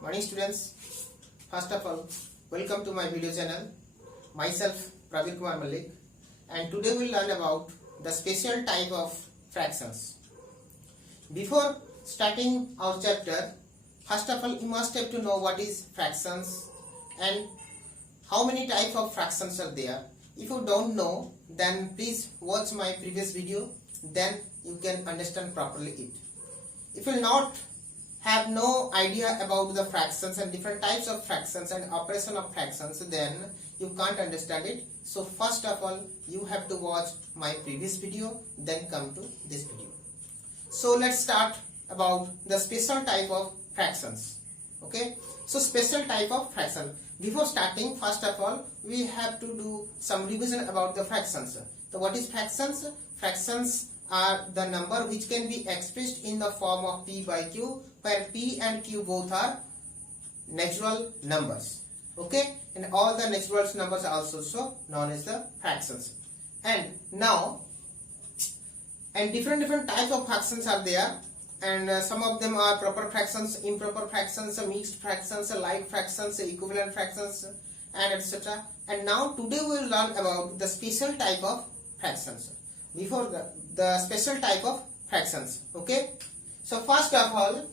Morning students, first of all welcome to my video channel. Myself Praveen Kumar Malik, and today we will learn about the special type of fractions. Before starting our chapter, first of all you must have to know what is fractions and how many types of fractions are there. If you don't know, then please watch my previous video, then you can understand properly it. If you will not have no idea about the fractions and different types of fractions and operation of fractions, then you can't understand it. So first of all you have to watch my previous video, then come to this video. So let's start about the special type of fractions. Okay, so special type of fraction. Before starting, first of all we have to do some revision about the fractions. So what is fractions? Fractions are the number which can be expressed in the form of p by q, where p and q both are natural numbers. Okay, and all the natural numbers are also known as the fractions. And now, and different types of fractions are there, and some of them are proper fractions, improper fractions, mixed fractions, like fractions, equivalent fractions, and etc. And now today we will learn about the special type of fractions. Before the special type of fractions. Okay, so first of all,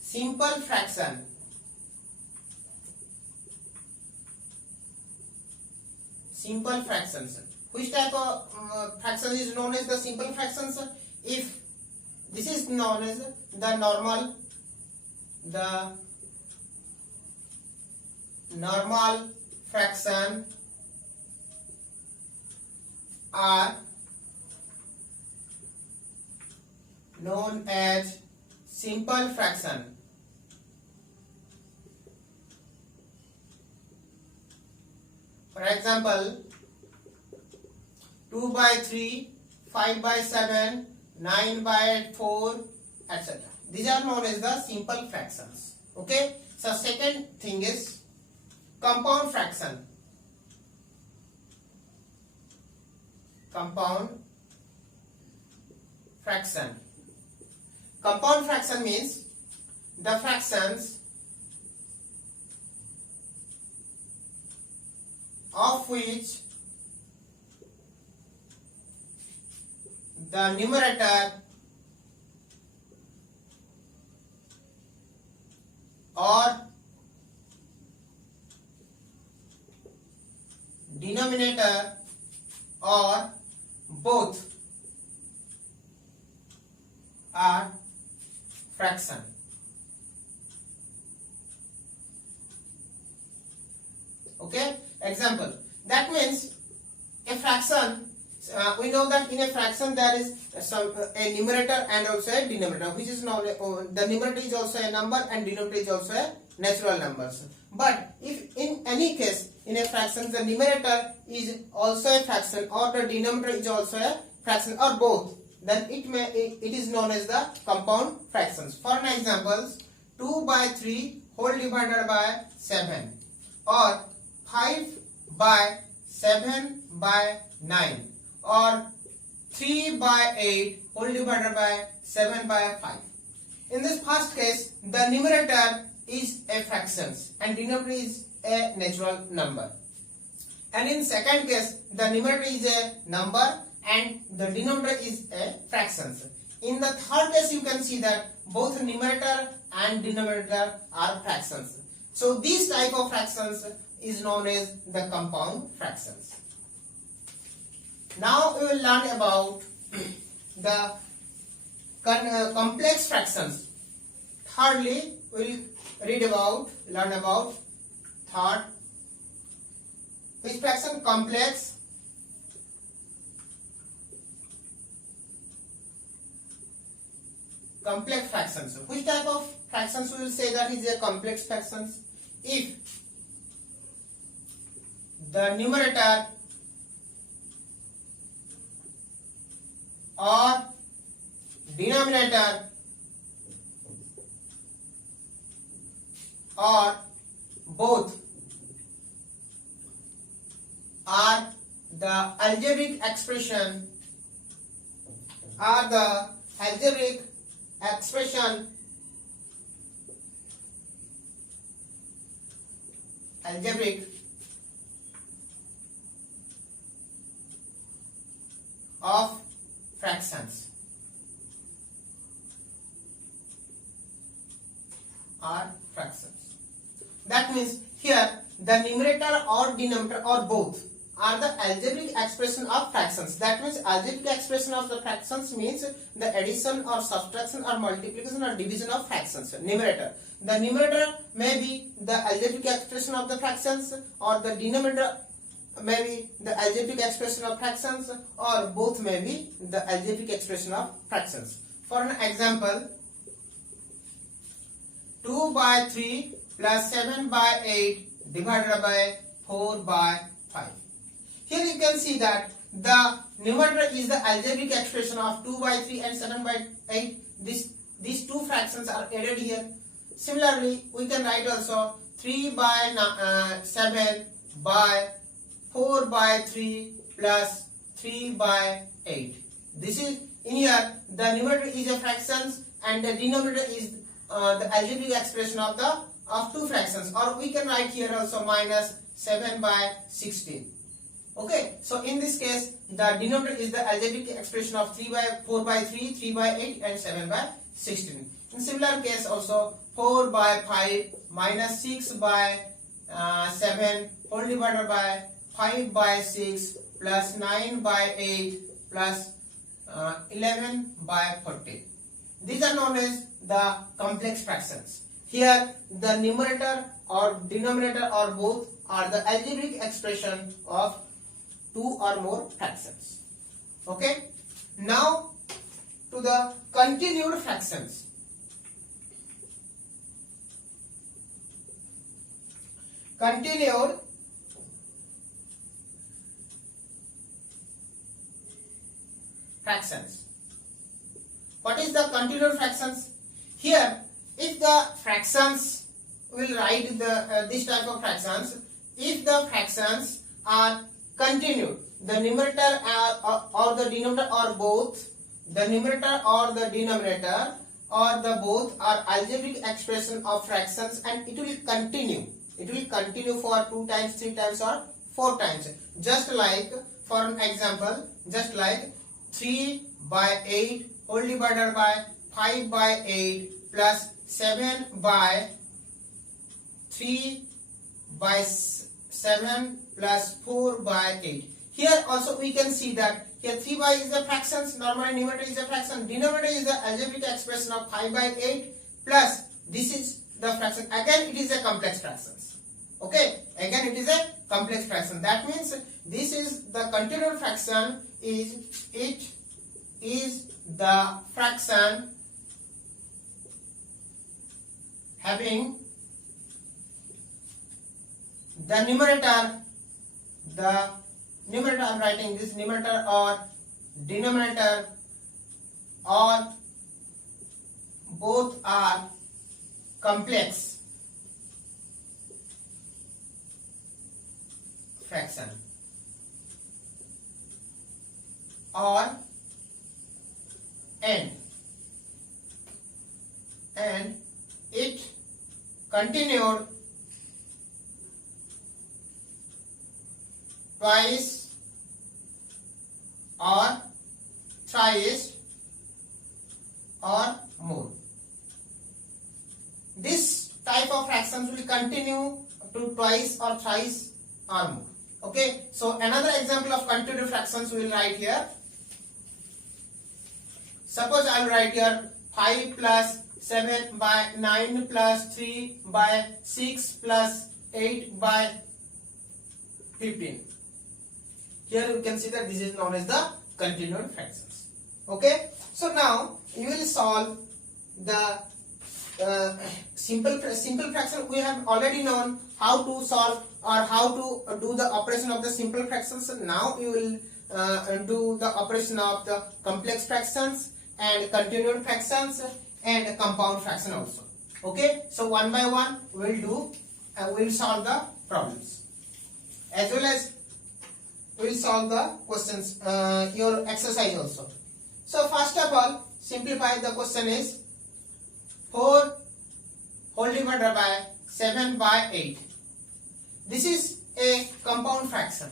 simple fraction. Simple fractions. Which type of fraction is known as the simple fractions? If this is known as the normal fraction are known as simple fraction. For example, 2 by 3, 5 by 7, 9 by 4, etc. These are known as the simple fractions. Okay. So second thing is compound fraction. Compound fraction. Compound fraction means the fractions of which the numerator or denominator or both are fraction. Okay, example. That means a fraction. We know that in a fraction there is a numerator and also a denominator, which is known. The numerator is also a number and denominator is also a natural numbers. But if in any case in a fraction the numerator is also a fraction or the denominator is also a fraction or both, then it is known as the compound fractions. For an example, 2 by 3 whole divided by 7, or 5 by 7 by 9, or 3 by 8 whole divided by 7 by 5. In this first case, the numerator is a fraction and denominator is a natural number. And in second case, the numerator is a number and the denominator is a fraction. In the third case, you can see that both numerator and denominator are fractions. So this type of fractions is known as the compound fractions. Now we will learn about the complex fractions. Thirdly, we will learn about third. Which fraction? Complex fractions. Which type of fractions we will say that is a complex fractions? If the numerator or denominator or both are the algebraic expression algebraic of fractions are fractions. That means here the numerator or denominator or both are the algebraic expression of fractions. That means algebraic expression of the fractions means the addition or subtraction or multiplication or division of fractions. Numerator. The numerator may be the algebraic expression of the fractions, or the denominator may be the algebraic expression of fractions, or both may be the algebraic expression of fractions. For an example, 2 by 3 plus 7 by 8 divided by 4 by 5. Here you can see that the numerator is the algebraic expression of 2 by 3 and 7 by 8. These two fractions are added here. Similarly, we can write also 3 by 7 by 4 by 3 plus 3 by 8. This is in here the numerator is a fractions and the denominator is the algebraic expression of two fractions, or we can write here also minus 7 by 16. Okay, so in this case the denominator is the algebraic expression of 4 by 3, 3 by 8 and 7 by 16. In similar case also 4 by 5 minus 6 by 7 whole divided by 5 by 6 plus 9 by 8 plus 11 by 40. These are known as the complex fractions. Here the numerator or denominator or both are the algebraic expression of two or more fractions. Okay. Now to the continued fractions. Continued fractions. What is the continued fractions? Here, if the fractions, will write this type of fractions. If the fractions are continued, the numerator or the denominator or both, the numerator or the denominator or the both are algebraic expression of fractions, and it will continue. It will continue for 2 times, 3 times or 4 times. Just like, for an example, just like 3 by 8 whole divided by 5 by 8 plus 7 by 3 by 7 plus 4 by 8. Here also we can see that here 3 by is the fractions, normally numerator is a fraction, denominator is the algebraic expression of 5 by 8 plus this is the fraction. Again it is a complex fractions. Okay, again it is a complex fraction. That means this is the continued fraction, it is the fraction having the numerator I am writing this numerator or denominator or both are complex fraction, or and it continued twice or thrice or more. This type of fractions will continue to twice or thrice or more. Okay, so another example of continued fractions we will write here. Suppose I will write here 5 plus 7 by 9 plus 3 by 6 plus 8 by 15. Here you can see that this is known as the continued fractions. Okay, so now you will solve the simple fraction. We have already known how to solve or how to do the operation of the simple fractions. Now you will do the operation of the complex fractions and continued fractions and compound fraction also. Okay, so one by one we will solve the problems, as well as we will solve the questions, your exercise also. So first of all, simplify the question is 4 whole divided by 7 by 8. this is a compound fraction.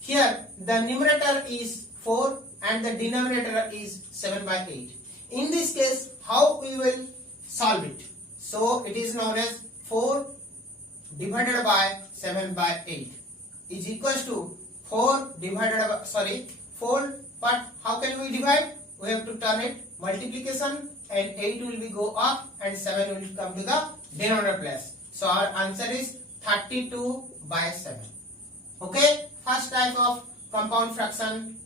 Here the numerator is 4 and the denominator is 7 by 8. In this case, how we will solve it? So it is known as 4 divided by 7 by 8 is equals to 4 divided by 4, but how can we divide? We have to turn it multiplication, and 8 will be go up and 7 will come to the denominator place. So our answer is 32 by 7. Okay, first type of compound fraction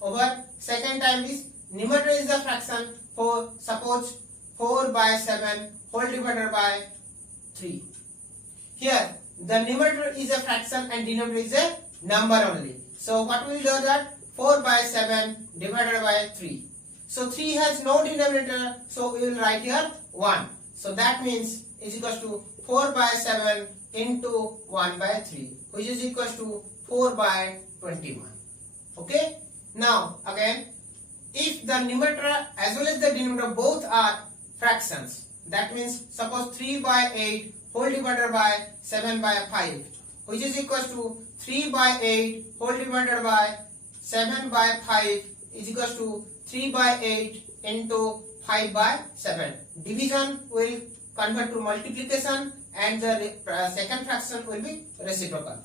over. Second type is numerator is the fraction. For suppose 4 by 7 whole divided by 3. Here the numerator is a fraction and denominator is a number only. So what we will do that 4 by 7 divided by 3. So 3 has no denominator, so we will write here 1. So that means is equals to 4 by 7 into 1 by 3, which is equals to 4 by 21. Okay. Now again, if the numerator as well as the denominator both are fractions, that means suppose 3 by 8 whole divided by 7 by 5, which is equals to 3 by 8 whole divided by 7 by 5 is equals to 3 by 8 into 5 by 7. Division will convert to multiplication and the second fraction will be reciprocal.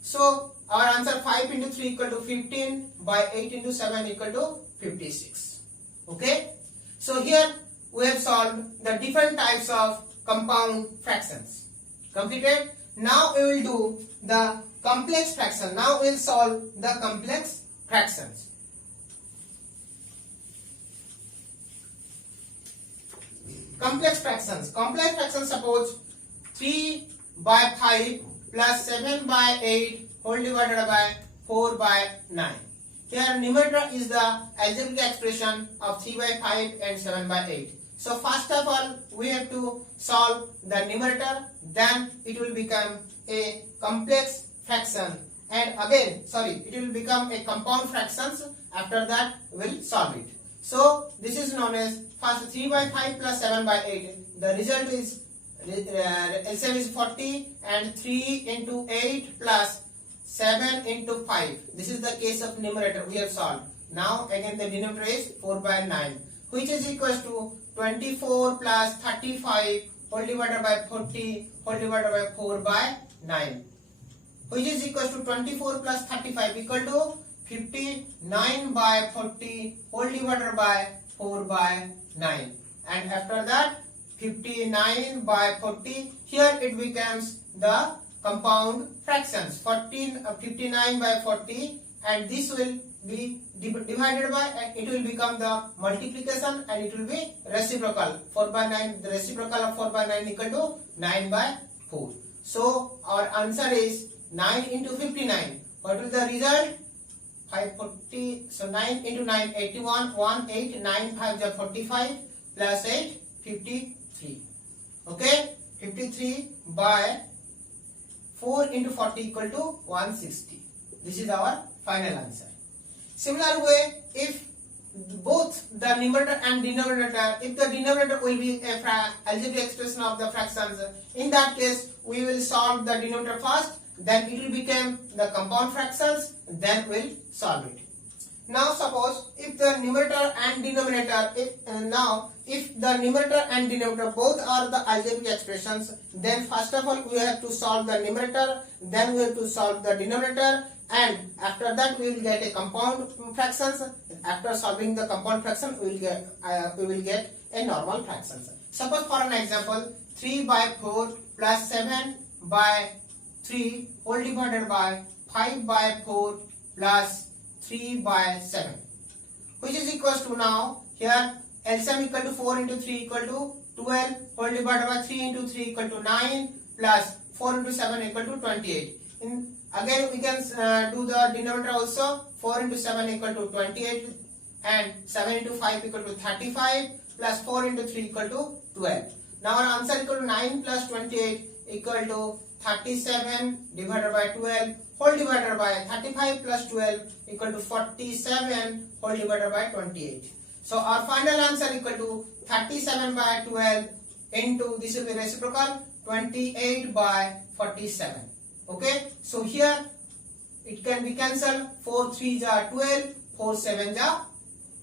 So our answer 5 into 3 equal to 15 by 8 into 7 equal to 56. Okay. So here we have solved the different types of compound fractions. Completed. Now we will do the complex fraction. Now we will solve the complex fractions. Complex fractions. Complex fractions, suppose 3 by 5 plus 7 by 8 whole divided by 4 by 9. Here numerator is the algebraic expression of 3 by 5 and 7 by 8. So first of all we have to solve the numerator, then it will become a complex fraction, and again it will become a compound fractions. After that we will solve it. So this is known as first 3 by 5 plus 7 by 8. The result is LCM is 40 and 3 into 8 plus 7 into 5. This is the case of numerator we have solved. Now again the denominator is 4 by 9, which is equals to 24 plus 35 whole divided by 40 whole divided by 4 by 9, which is equals to 24 plus 35 equal to 59 by 40 whole divided by 4 by 9, and after that 59 by 40, here it becomes the compound fractions 59 by 40, and this will be divided by, and it will become the multiplication and it will be reciprocal 4 by 9. The reciprocal of 4 by 9 equal to 9 by 4. So our answer is 9 into 59. What will the result? 540. So 9 into 9 81, 1 8 9 5 is 45 plus 8 53. Okay, 53 by 4 into 40 equal to 160. This is our final answer. Similar way, if both the numerator and denominator, if the denominator will be a algebraic expression of the fractions, in that case we will solve the denominator first, then it will become the compound fractions, then we'll solve it. Now suppose if the numerator and denominator, if the numerator and denominator both are the algebraic expressions, then first of all we have to solve the numerator, then we have to solve the denominator, and after that we will get a compound fractions. After solving the compound fraction we will get a normal fractions. Suppose for an example 3 by 4 plus 7 by 3 whole divided by 5 by 4 plus 3 by 7, which is equals to, now here LCM equal to 4 into 3 equal to 12 whole divided by 3 into 3 equal to 9 plus 4 into 7 equal to 28. Again we can do the denominator also. 4 into 7 equal to 28 and 7 into 5 equal to 35 plus 4 into 3 equal to 12. Now our answer equal to 9 plus 28 equal to 37 divided by 12 whole divided by 35 plus 12 equal to 47 whole divided by 28. So our final answer equal to 37 by 12 into, this will be reciprocal, 28 by 47. Okay, so here it can be cancelled. 4 3s are 12, 4 7s are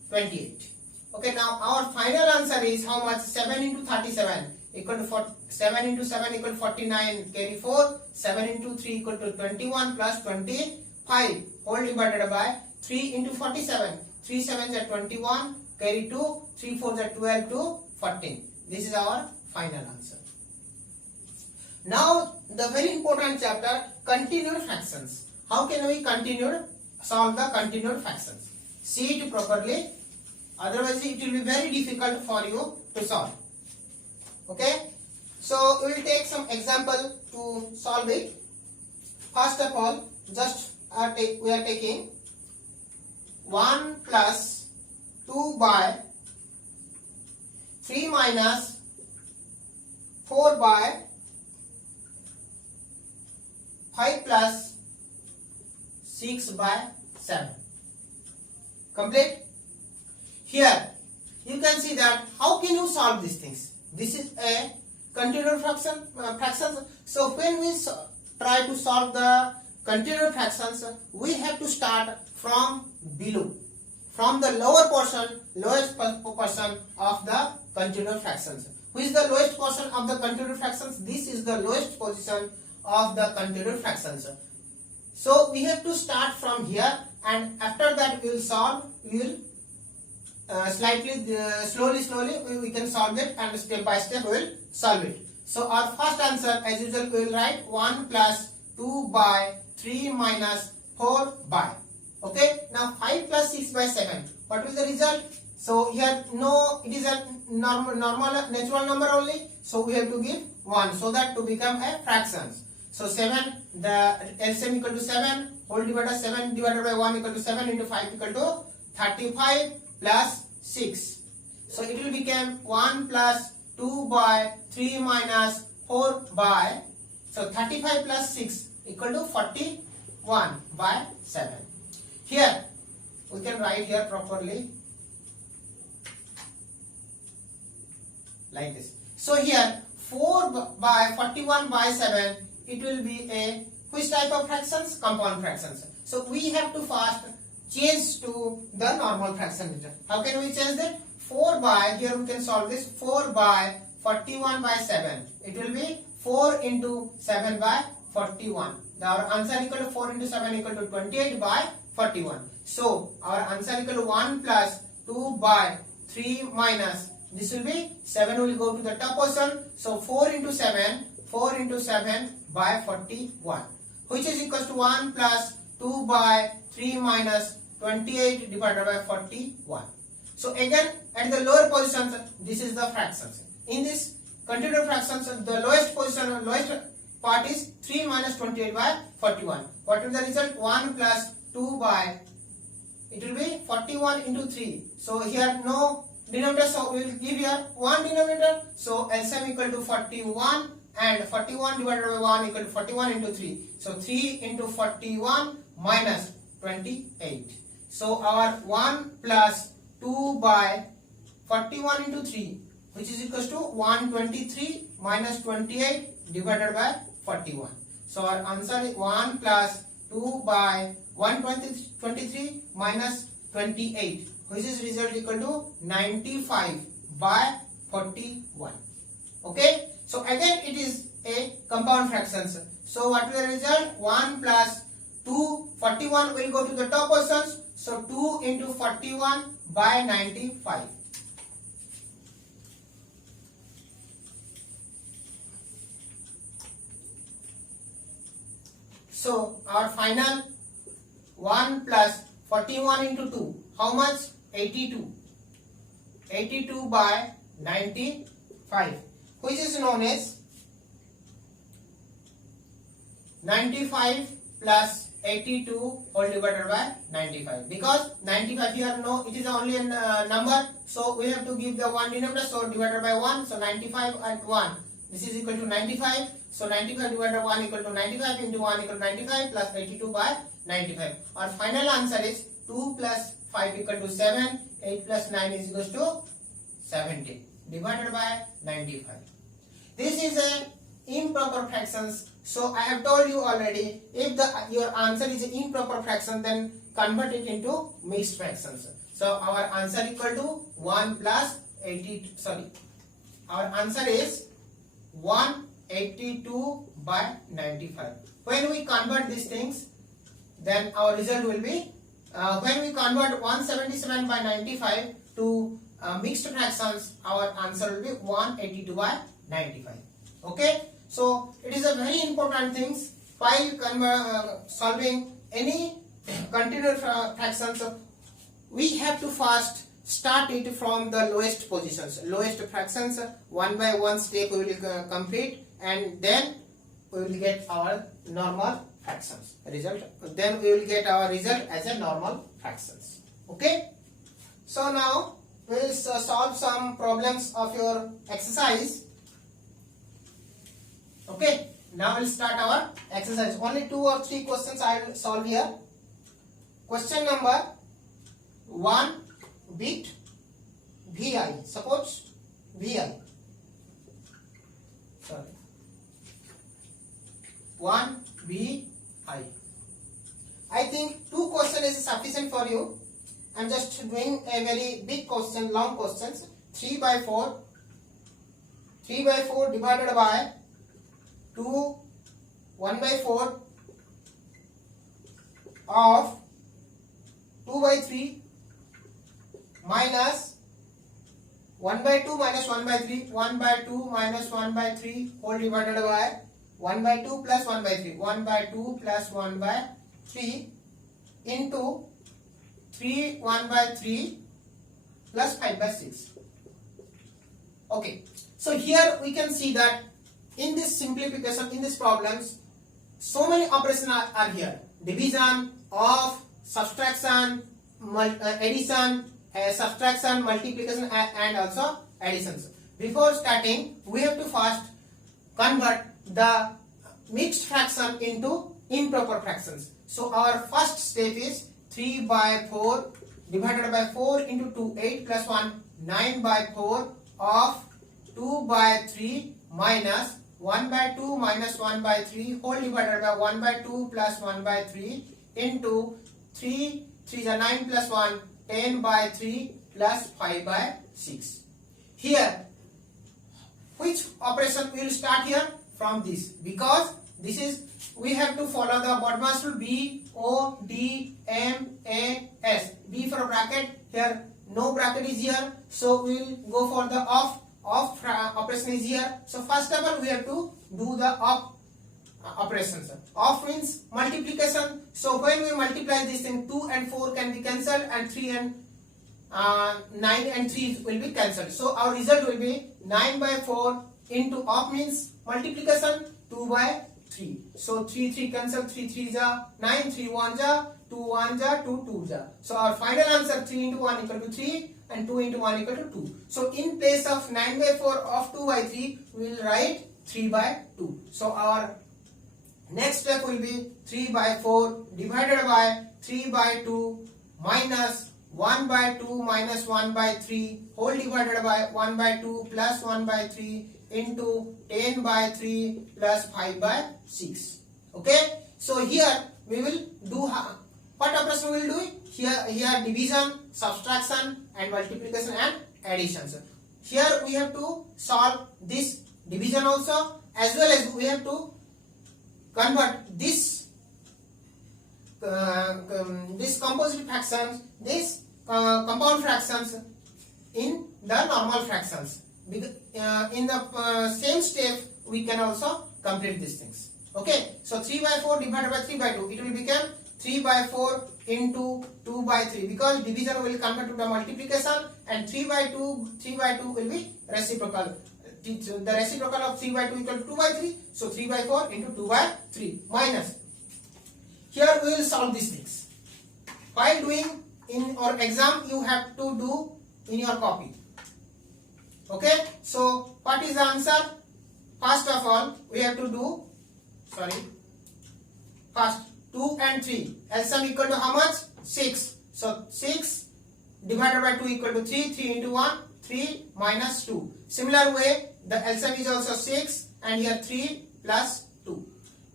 28. Okay, now our final answer is how much? 7 into 37 equal to 7 into 7 equal to 49, carry 4, 7 into 3 equal to 21 plus 25 whole divided by 3 into 47, 3 7s are 21, carry 2, 3 4s are 12 to 14. This is our final answer. Now the very important chapter, continued fractions. How can we solve the continued fractions? See it properly, otherwise it will be very difficult for you to solve. Okay, so we will take some example to solve it. First of all, just we are taking 1 plus 2 by 3 minus 4 by 5 plus 6 by 7. Complete? Here you can see that how can you solve these things? This is a continued fractions. So when we try to solve the continued fractions, we have to start from below, from the lowest portion of the continued fractions. Which is the lowest portion of the continued fractions? This is the lowest position of the continued fractions. So we have to start from here, and after that we will solve. We will slowly we can solve it, and step by step we will solve it. So our first answer, as usual, we will write 1 plus 2 by 3 minus 4 by. Okay, now 5 plus 6 by 7. What will the result? So here it is a normal natural number only, so we have to give 1 so that to become a fractions. So 7, the LCM equal to 7, whole divided 7 divided by 1 equal to 7 into 5 equal to 35 plus 6. So it will become 1 plus 2 by 3 minus 4 by, so 35 plus 6 equal to 41 by 7. Here we can write here properly like this. So here 4 by 41 by 7, it will be a which type of fractions? Compound fractions. So we have to first change to the normal fraction. How can we change that? 4 by, here we can solve this, 4 by 41 by 7. It will be 4 into 7 by 41. Our answer equal to 4 into 7 equal to 28 by 41. So our answer equal to 1 plus 2 by 3 minus, this will be 7 will go to the top portion. So 4 into 7 by 41, which is equal to 1 plus 2 by 3 minus 28 divided by 41. So again at the lower position, this is the fractions. In this continued fractions, the lowest part is 3 minus 28 by 41. What is the result? 1 plus 2 by, it will be 41 into 3. So here no denominator, so we will give here 1 denominator. So LCM equal to 41, and 41 divided by 1 equal to 41 into 3. So 3 into 41 minus 28. So our 1 plus 2 by 41 into 3, which is equal to 123 minus 28 divided by 41. So our answer is 1 plus 2 by 123 minus 28, which is result equal to 95 by 41. Okay, so again it is a compound fractions. So what will the result? 1 plus 2, 41 will go to the top portions. So 2 into 41 by 95. So our final 1 plus 41 into 2, how much? 82. 82 by 95, which is known as 95 plus 82 whole divided by 95. Because 95 here no, it is only a number, so we have to give the 1 denominator, so divided by 1, so 95 and 1, this is equal to 95. So 95 divided by 1 equal to 95 into 1 equal to 95 plus 82 by 95. Our final answer is 2 plus 5 equal to 7, 8 plus 9 is equal to 70 divided by 95. This is a improper fractions. So I have told you already, if your answer is improper fraction, then convert it into mixed fractions. So our answer equal to 1 plus 80. Sorry, our answer is 182 by 95. When we convert these things, then our result will be when we convert 177 by 95 to mixed fractions, our answer will be 182 by 95. Okay, so it is a very important thing while solving any continuous fractions. We have to first start it from the lowest positions, lowest fractions. One by one step we will complete, and then we will get our normal fractions result. Then we will get our result as a normal fractions. Okay, so now we will solve some problems of your exercise. Okay, now we'll start our exercise. Only 2 or 3 questions I will solve here. Question number 1, bit vi. Suppose vi. Sorry. 1 vi. I think 2 questions is sufficient for you. I'm just doing a very big question, long questions. 3 by 4. 3 by 4 divided by 2, 1 by 4 of 2 by 3 minus 1 by 2 minus 1 by 3, 1 by 2 minus 1 by 3 whole divided by 1 by 2 plus 1 by 3, 1 by 2 plus 1 by 3 into 3 1 by 3 plus 5 by 6. Okay, so here we can see that in this simplification, in these problems, so many operations are here: division, of, subtraction, addition, subtraction, multiplication, and also additions. Before starting, we have to first convert the mixed fraction into improper fractions. So our first step is 3 by 4 divided by 4 into 2, 8 plus 1, 9 by 4 of 2 by 3 minus 1 by 2 minus 1 by 3 whole divided by 1 by 2 plus 1 by 3 into 3 is 9 plus 1, 10 by 3 plus 5 by 6. Here, which operation we will start here? From this, because this is, we have to follow the BODMAS rule, B, O, D, M, A, S. B for bracket, here no bracket is here, so we will go for the off operation is here. So first of all we have to do the off operations. Off means multiplication. So when we multiply this thing, 2 and 4 can be cancelled, and 3 and 9 and 3 will be cancelled. So our result will be 9 by 4 into off means multiplication, 2 by 3. So 3 3 cancel, 3 3 ja 9, 3 1 ja 2 1 ja 2 2 ja. So our final answer 3 into 1 equal to 3 and 2 into 1 equal to 2. So in place of 9 by 4 of 2 by 3, we will write 3 by 2. So our next step will be 3 by 4 divided by 3 by 2 minus 1 by 2 minus 1 by 3 whole divided by 1 by 2 plus 1 by 3 into 10 by 3 plus 5 by 6. Okay, so here we will do what operation we will do? Here division, subtraction, and multiplication and additions. Here we have to solve this division also, as well as we have to convert this composite fractions, this compound fractions in the normal fractions. In the same step we can also complete these things. Okay, so 3 by 4 divided by 3 by 2, it will become 3 by 4 into 2 by 3, because division will convert to the multiplication, and 3 by 2 will be reciprocal. The reciprocal of 3 by 2 equal to 2 by 3, so 3 by 4 into 2 by 3 minus. Here we will solve these things. While doing in our exam, you have to do in your copy. Okay, so what is the answer? First of all, we have to do, first 2 and 3. LCM equal to how much? 6. So 6 divided by 2 equal to 3. 3 into 1, 3 minus 2. Similar way, the LCM is also 6 and here 3 plus 2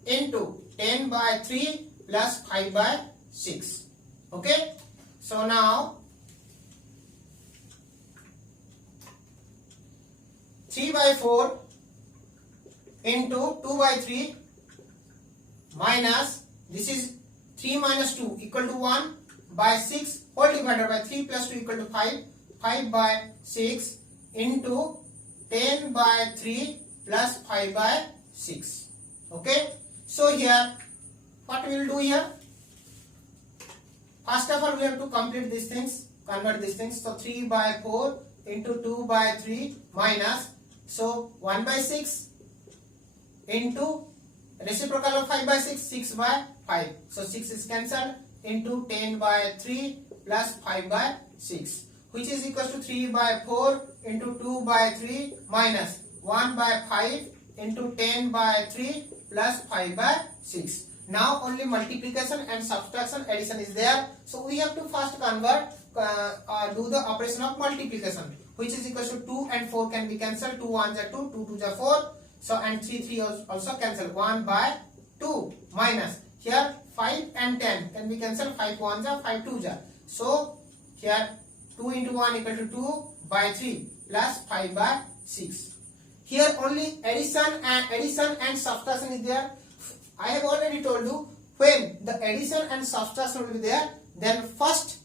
into 10 by 3 plus 5 by 6. Okay, so now 3 by 4 into 2 by 3 minus, this is 3 minus 2 equal to 1 by 6 whole divided by 3 plus 2 equal to 5, 5 by 6 into 10 by 3 plus 5 by 6. Okay, so here what we will do here, first of all we have to complete these things, convert these things. So 3 by 4 into 2 by 3 minus, so 1 by 6 into reciprocal of 5 by 6, 6 by 5, so 6 is cancelled, into 10 by 3 plus 5 by 6, which is equal to 3 by 4 into 2 by 3 minus 1 by 5 into 10 by 3 plus 5 by 6. Now only multiplication and subtraction, addition is there, so we have to first convert, do the operation of multiplication, which is equal to 2 and 4 can be cancelled, 2 1s are 2, 2 2s are 4, so and 3 3 also cancel, 1 by 2 minus, here 5 and 10 can be cancelled, 5 1s are 5 2s are, so here 2 into 1 equal to 2 by 3 plus 5 by 6. Here only addition and subtraction is there. I have already told you, when the addition and subtraction will be there, then first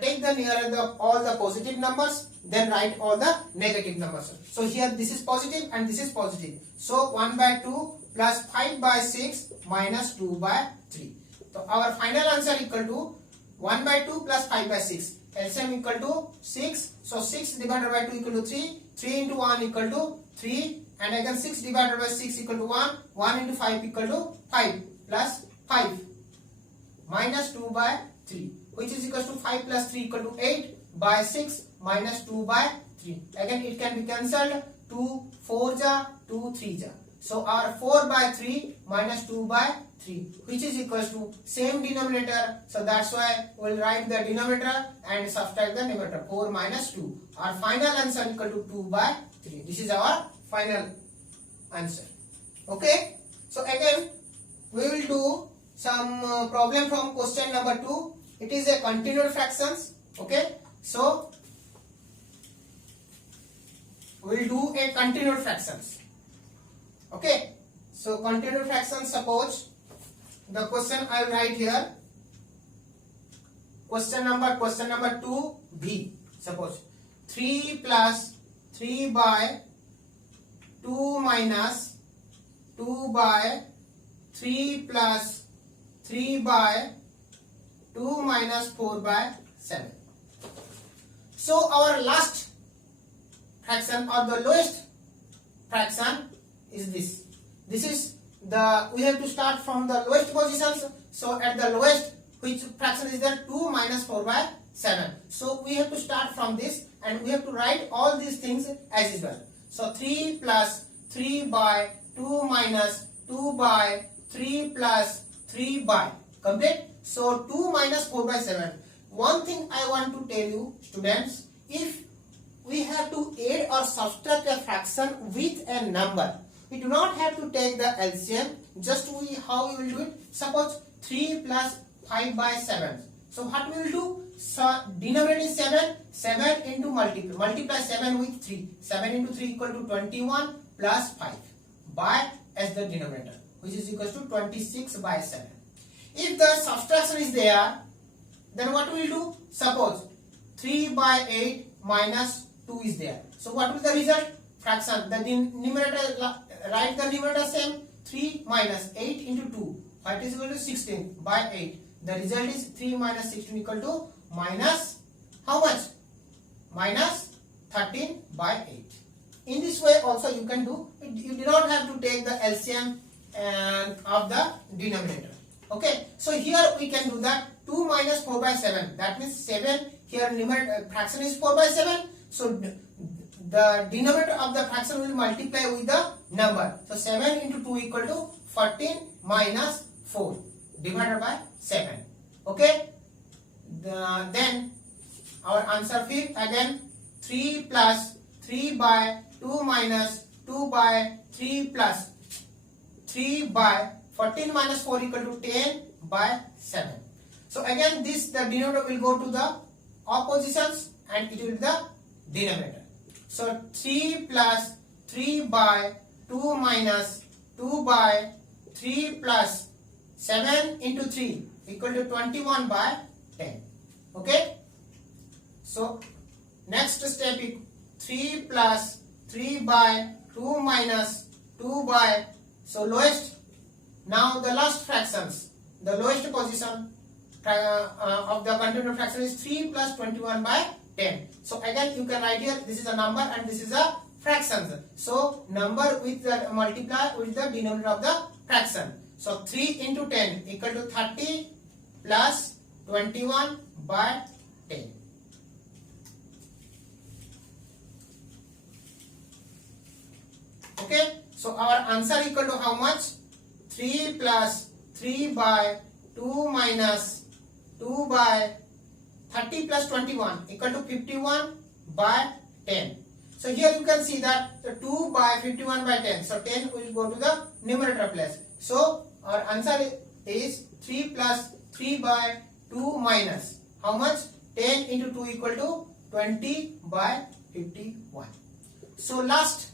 take the nearer all the positive numbers, then write all the negative numbers. So here this is positive and this is positive, so 1 by 2 plus 5 by 6 minus 2 by 3. So our final answer equal to 1 by 2 plus 5 by 6, LCM equal to 6, so 6 divided by 2 equal to 3, 3 into 1 equal to 3, and again 6 divided by 6 equal to 1, 1 into 5 equal to 5 plus 5 minus 2 by 3, which is equal to 5 plus 3 equal to 8 by 6 minus 2 by 3. Again it can be cancelled, 2 4 ja, 2 3 ja. So our 4 by 3 minus 2 by 3, which is equal to same denominator. So that's why we'll write the denominator and subtract the numerator. 4 minus 2. Our final answer equal to 2 by 3. This is our final answer. Okay. So again we will do some problem from question number 2. It is a continued fractions. Okay. So we will do a continued fractions. Okay, so continued fractions, suppose the question I will write here, question number 2b, suppose 3 plus 3 by 2 minus 2 by 3 plus 3 by 2 minus 4 by 7. So our last fraction or the lowest fraction is this. This is the, we have to start from the lowest positions. So at the lowest, which fraction is there? 2 minus 4 by 7. So we have to start from this and we have to write all these things as usual. So 3 plus 3 by 2 minus 2 by 3 plus 3 by, complete. So 2 minus 4 by 7. One thing I want to tell you students, if we have to add or subtract a fraction with a number, we do not have to take the LCM, just how we will do it. Suppose 3 plus 5 by 7. So what we will do? So denominator is 7, 7 into multiply 7 with 3. 7 into 3 equal to 21 plus 5 by as the denominator, which is equal to 26 by 7. If the subtraction is there, then what we will do? Suppose 3 by 8 minus 2 is there. So what will the result? Fraction. The numerator, write the numerator same. 3 minus 8 into 2. What is equal to 16 by 8. The result is 3 minus 16 equal to minus how much? Minus 13 by 8. In this way also you can do. You do not have to take the LCM of the denominator. Okay. So here we can do that. 2 minus 4 by 7. That means 7. Here numerator fraction is 4 by 7. So the denominator of the fraction will multiply with the number. So 7 into 2 equal to 14 minus 4 divided by 7. Okay. Then our answer 5th again 3 plus 3 by 2 minus 2 by 3 plus 3 by 14 minus 4 equal to 10 by 7. So again this the denominator will go to the oppositions and it will be the denominator. So 3 plus 3 by 2 minus 2 by 3 plus 7 into 3 equal to 21 by 10. Okay. So next step is 3 plus 3 by 2 minus 2 by, so lowest, now the last fractions, the lowest position of the continued fraction is 3 plus 21 by 10. So again you can write here, this is a number and this is a fraction. So number with the multiply with the denominator of the fraction. So 3 into 10 equal to 30 plus 21 by 10. Okay, so our answer equal to how much? 3 plus 3 by 2 minus 2 by 30 plus 21 equal to 51 by 10. So here you can see that the 2 by 51 by 10. So 10 will go to the numerator place. So our answer is 3 plus 3 by 2 minus how much? 10 into 2 equal to 20 by 51. So last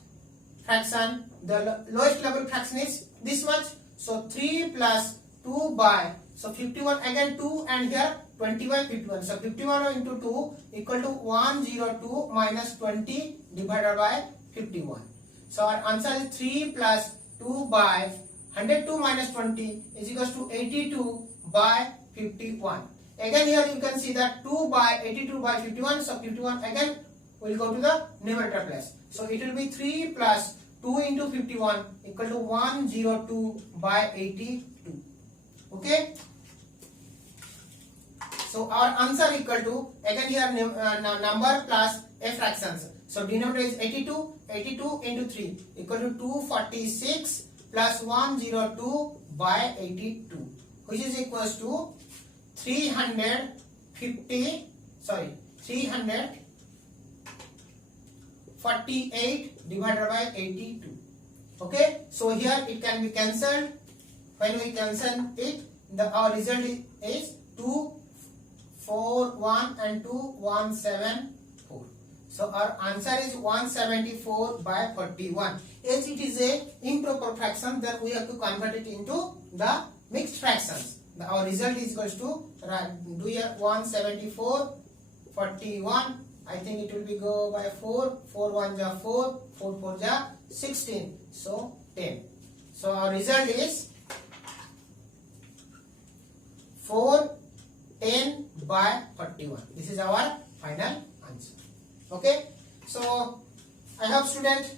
fraction, the lowest level fraction is this much. So 3 plus 2 by, so 51 again 2 and here 20 by 51. So 51 into 2 equal to 102 minus 20 divided by 51. So our answer is 3 plus 2 by 102 minus 20 is equals to 82 by 51. Again here you can see that 2 by 82 by 51. So 51 again will go to the numerator place. So it will be 3 plus 2 into 51 equal to 102 by 82. Okay. So our answer equal to, again here number plus a fractions. So denominator is 82. 82 into 3 equal to 246 plus 102 by 82, which is equals to 348 divided by 82. Okay, so here it can be cancelled. When we cancel it, our result is 241 and 2174. So our answer is 174 by 41. As it is a improper fraction, then we have to convert it into the mixed fractions. Our result is equals to, do here 174 41. I think it will be go by 4. 4 1 ja 4, 4 4 ja 16. So 10. So our result is 410 by 41. This is our final answer. Okay. So I hope student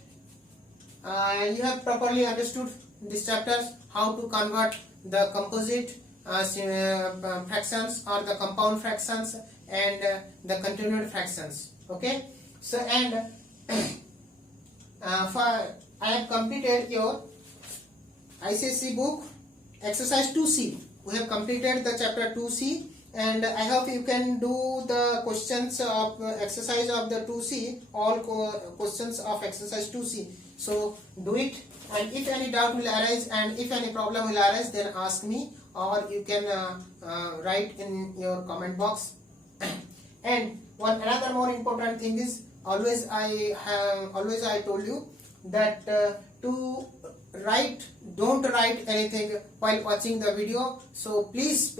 you have properly understood this chapter, how to convert the composite fractions or the compound fractions and the continued fractions. Okay. So and I have completed your ICSE book exercise 2C. We have completed the chapter 2C, and I hope you can do the questions of exercise of the 2C, all questions of exercise 2C. So do it, and if any doubt will arise and if any problem will arise, then ask me, or you can write in your comment box. And another more important thing is, always I told you that don't write anything while watching the video. So please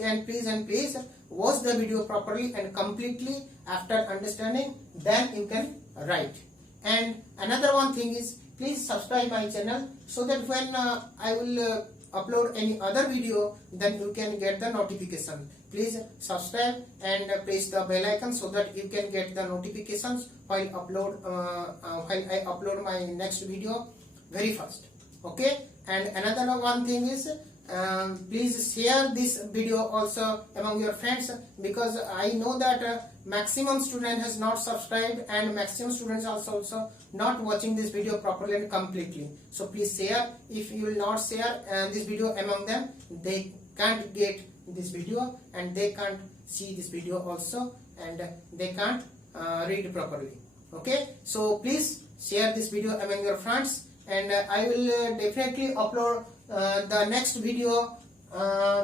watch the video properly and completely. After understanding, then you can write. And another one thing is, please subscribe my channel, so that when I will upload any other video, then you can get the notification. Please subscribe and press the bell icon so that you can get the notifications while I upload my next video very fast. Okay. And another one thing is, please share this video also among your friends, because I know that maximum student has not subscribed and maximum students also not watching this video properly and completely. So please share. If you will not share this video among them, they can't get this video and they can't see this video also, and they can't read properly. Okay. So please share this video among your friends, and I will definitely upload the next video,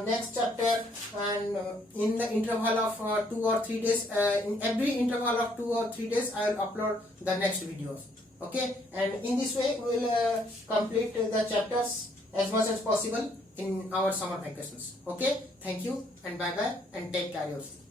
next chapter, and in the interval of 2 or 3 days, in every interval of 2 or 3 days I will upload the next videos. Okay, and in this way we will complete the chapters as much as possible in our summer vacations. Okay, thank you and bye bye and take care of yourself.